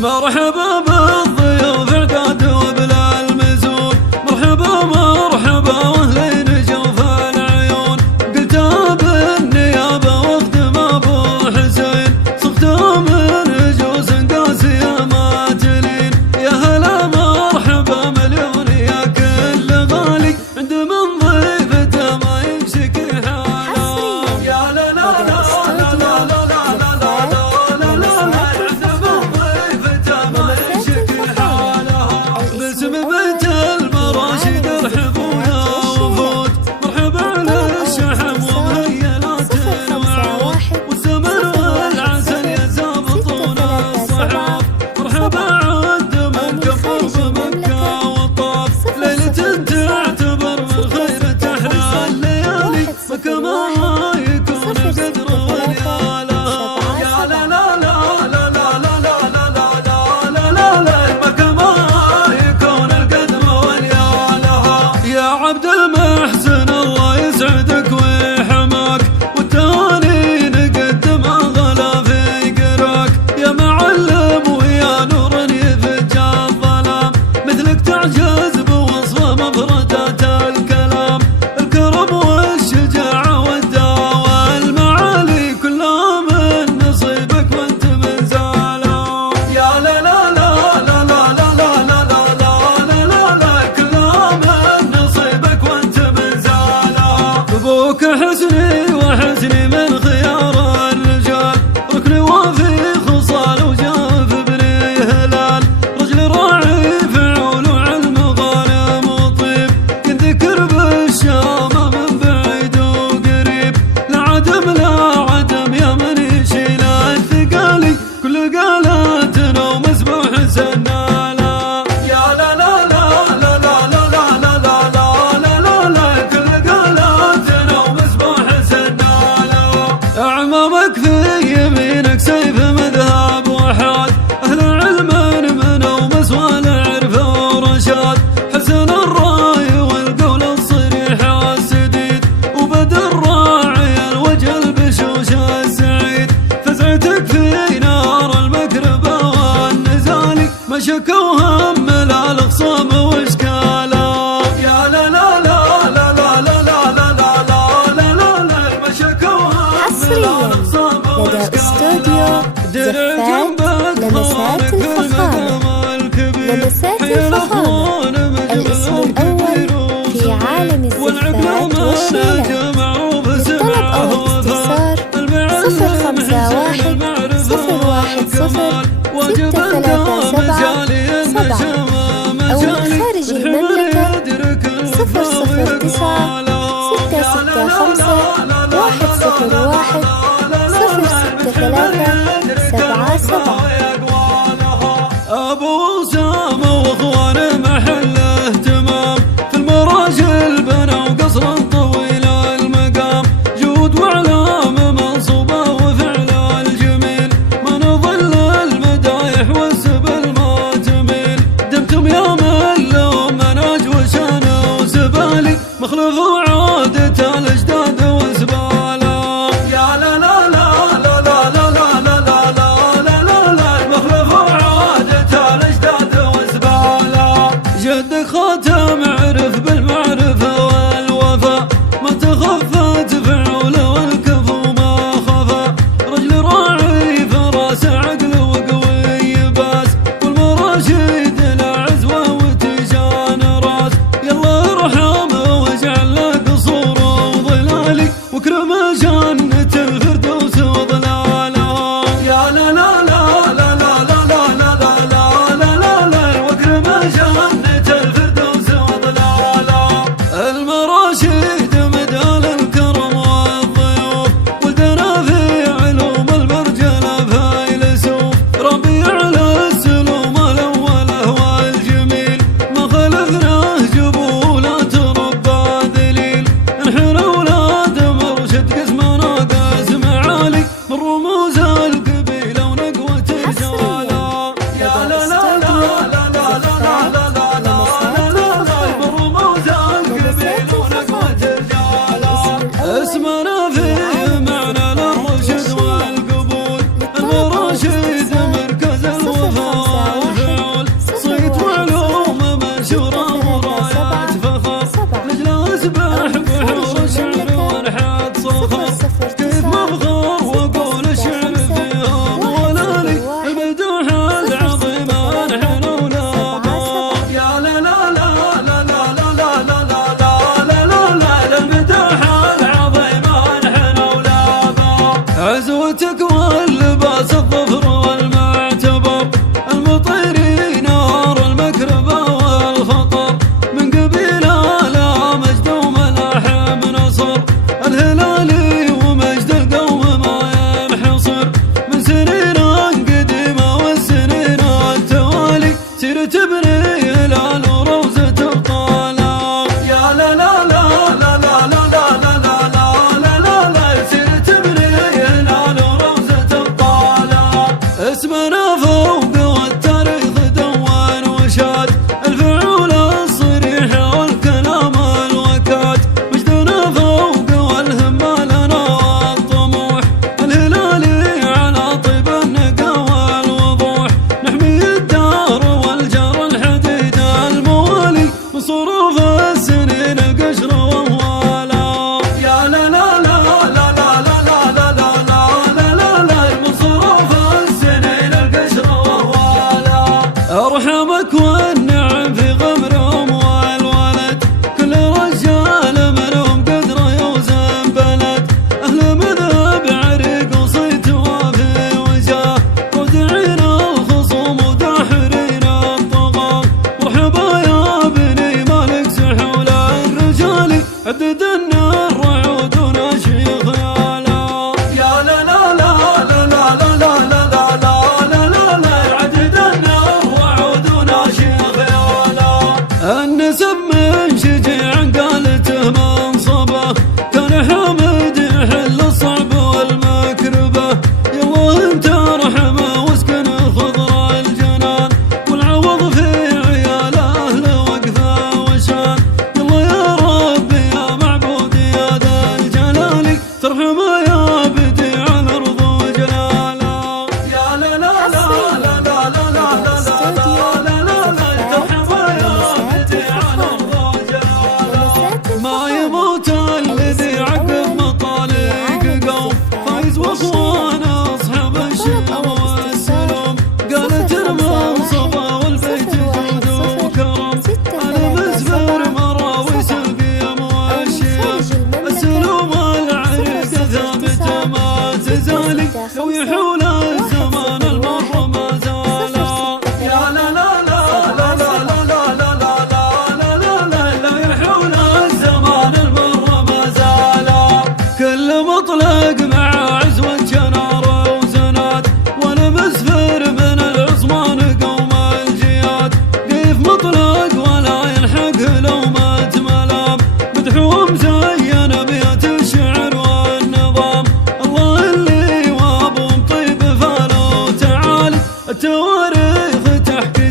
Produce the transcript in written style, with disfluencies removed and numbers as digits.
مرحبا بالضيوف عداد وبلا المزون، مرحبا مرحبا واهلين جوف العيون. قلتها بالنيابه واخدم ابو حسين، صفتها من جوز قاسيه ما تلين. يا هلا مرحبا مليون يا كل غالي، عند من ضيفته ما يمسك حاله. يا لا لا لا لا لا لا باسم بيت المراشد ارحبوا يا وفود، مرحبا على الشحم ومهيلات الوعود، والزمن والعسل يزابطون الصحاب. مرحبا عند من كفر بمكة وطاف، ليلة تعتبر من خير احلى الليالي، مكة ما يكون القدر واليالا. يا لا لا لا لا لا لا لا لا لا لا لا مكة ما يكون القدر واليالا. يا عبد المحسن الله يسعدك ويحماك، والتهاني نقدم غلا في قراك. يا معلم ويا نور يفج الظلام، مثلك تعجز بوصف مفردات الكلام. الكرم والشجاعة والدعوة والمعالي كلها من نصيبك وانت من زالا. يا لا لا لا لا لا لا لا لا لا لا لا كلها من نصيبك وانت من زالا. ابوك حسني وحسني من خيار الرجال، ركن وفي خصال وجاف بني هلال. رجل راعي فعول وعلم غانم وطيب، ينذكر بالشام من بعيد وقريب. لا عدم لا عدم يا من يشيل الثقالي، كل قالاتنا ومسبوح سنالا. يا لا لا لا لا لا لا لا لا لا لا لا كل قالاتنا ومسبوح سنالا. أعمامك في يمينك سيف مذهب وحاد، أهل علم من ومسوى العرف ورشاد. حسن الراي والقول الصريح السديد، وبدر راعي الوجه البشوش السعيد. فزعتك في نار المكربة والنزال، ما شكوا هم الأخصام واشكالا. يا لا لا لا لا لا لا لا لا لا لا لا لا ما شكوا هم الأخصام لدى استوديو زفات لمسات الفخامة. لمسات الفخامة الاسم الأول في عالم الزفات والشيلات. للطلب أو الاستفسار 051 010 637 7 أو من خارج المملكة 009 665 101 063 77. أبو أسامة وأخوانه محل اهتمام، في المراجل بنوا قصرا طويل المقام. جود وإعلام منصوبة وفعل الجميل، ما نظل المدايح والسبل ما تميل. دمتم يا من لهم مناج وشان وسبالي، مخلف وعادة الأجداد وزبالة. يا لا لا لا لا لا لا لا لا لا لا لا لا مخلف وعادة الأجداد وزبالة. جدك خاتم عرف بالمعرفة والوفاء، ما تخفت فعوله والكفو ما خفى. رجل راعي فراس عقل وقوي باس، والمراشد لا عزوة وتيجان راس. يلا ارحمه واجعل له قصور وظلالي، واكرم جنة الفردوس وظلالها. يا لا لا لا لا لا لا لا لا لا لا لا لا واكرم جنة الفردوس صفا والبيت جود وكرم المزفر مراويس القيم والشيم السلوم العريق ثابت ما تزالي لو يحول الزمان المر ما زالا يا لا لا لا لا لا لا لا لا لا لا لا يحول الزمان المر ما زالا كل مطلق مع عزوة جنار وزناد والمزفر من العصمان قوم الجياد كيف مطلق ولا يلحق لو ما تملام مدحوم زين بيت الشعر والنظام الله اللي وابهم طيب فالو تعالي التواريخ تحكي